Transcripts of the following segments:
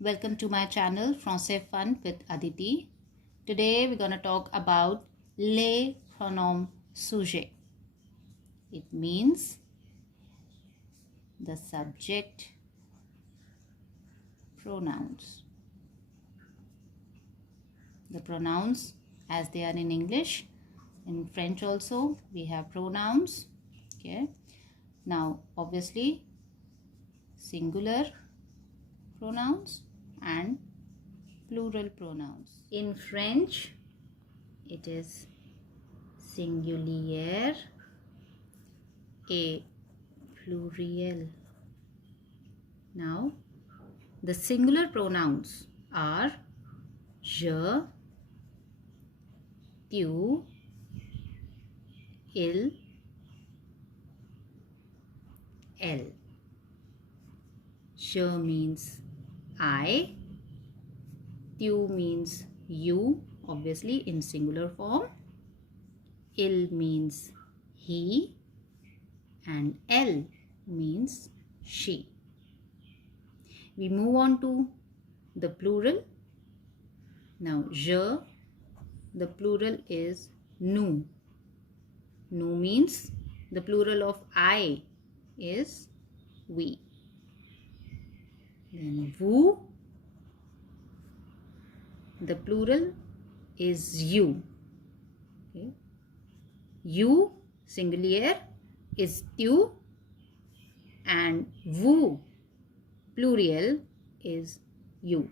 Welcome to my channel Français Fun with Aditi. Today we're going to talk about les pronoms sujets. It means the subject pronouns. The pronouns as they are in English. In French also we have pronouns. Okay. Now obviously singular pronouns and plural pronouns. In French, it is singulier et pluriel. Now, the singular pronouns are je, tu, il, elle. Je means I, tu means you, obviously in singular form, il means he, and elle means she. We move on to the plural. Now, je, the plural is nous. Nous means the plural of I is we. Then vous, the plural is you. Okay. You, singulier, is tu, and vous, plural, is you.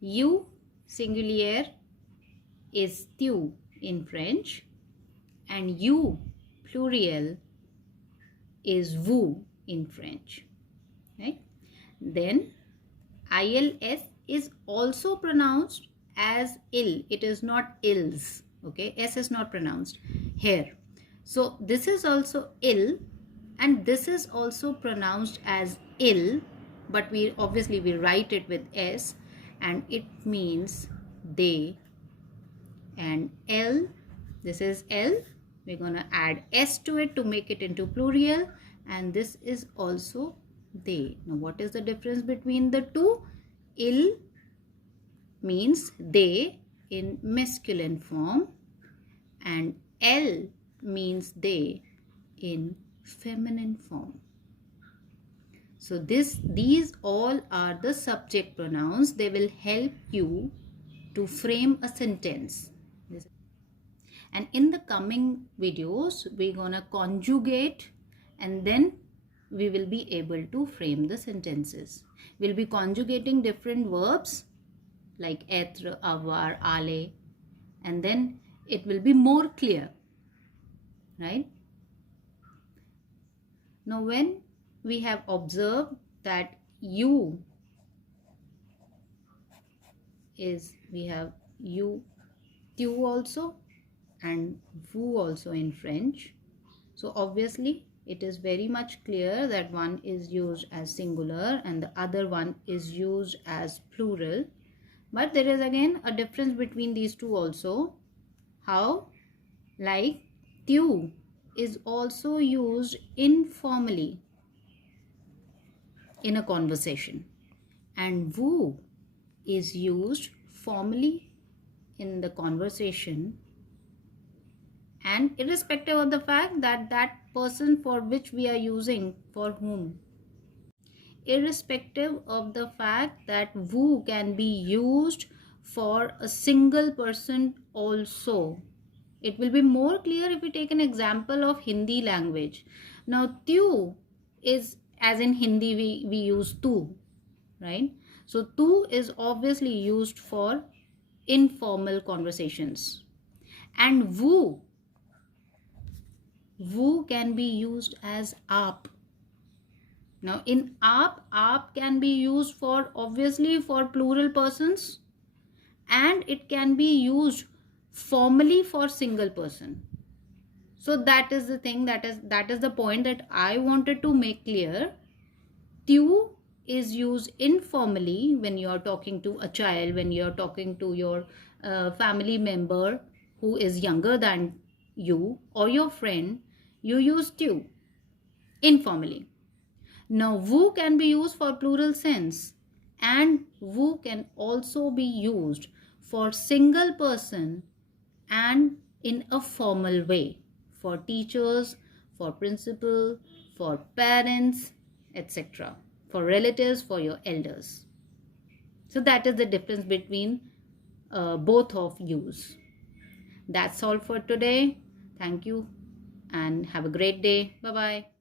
You, singulier, is tu in French, and you, plural, is vous in French. Right? Then ILS is also pronounced as ill. It is not ills. Okay, S is not pronounced here. So this is also ill, and this is also pronounced as ill, but we write it with S, and it means they. And L, this is L. We're gonna add S to it to make it into plural, and this is also they. Now what is the difference between the two? Il means they in masculine form, and elle means they in feminine form. So these all are the subject pronouns. They will help you to frame a sentence. And in the coming videos, we're gonna conjugate, and then we will be able to frame the sentences. We'll be conjugating different verbs like être, avoir, aller, and then it will be more clear, right? Now when we have observed that you is, we have you, tu also, and vous also in French. So obviously it is very much clear that one is used as singular and the other one is used as plural. But there is again a difference between these two also. How? Like tu is also used informally in a conversation, and vous is used formally in the conversation, and irrespective of the fact that that person for which we are using, for whom, irrespective of the fact that vous can be used for a single person also. It will be more clear if we take an example of Hindi language. Now tu is, as in Hindi we use tu, right? So tu is obviously used for informal conversations, and vous can be used as aap. Now in aap can be used for, obviously, for plural persons, and it can be used formally for single person. So that is the thing, that is the point that I wanted to make clear. Tu is used informally when you are talking to a child, when you are talking to your family member who is younger than you, or your friend. You use tu informally. Now vous can be used for plural sense, And "vous" can also be used for single person and in a formal way, for teachers, for principal, for parents, etc., for relatives, for your elders. So that is the difference between both of use. That's all for today. Thank you and have a great day. Bye bye.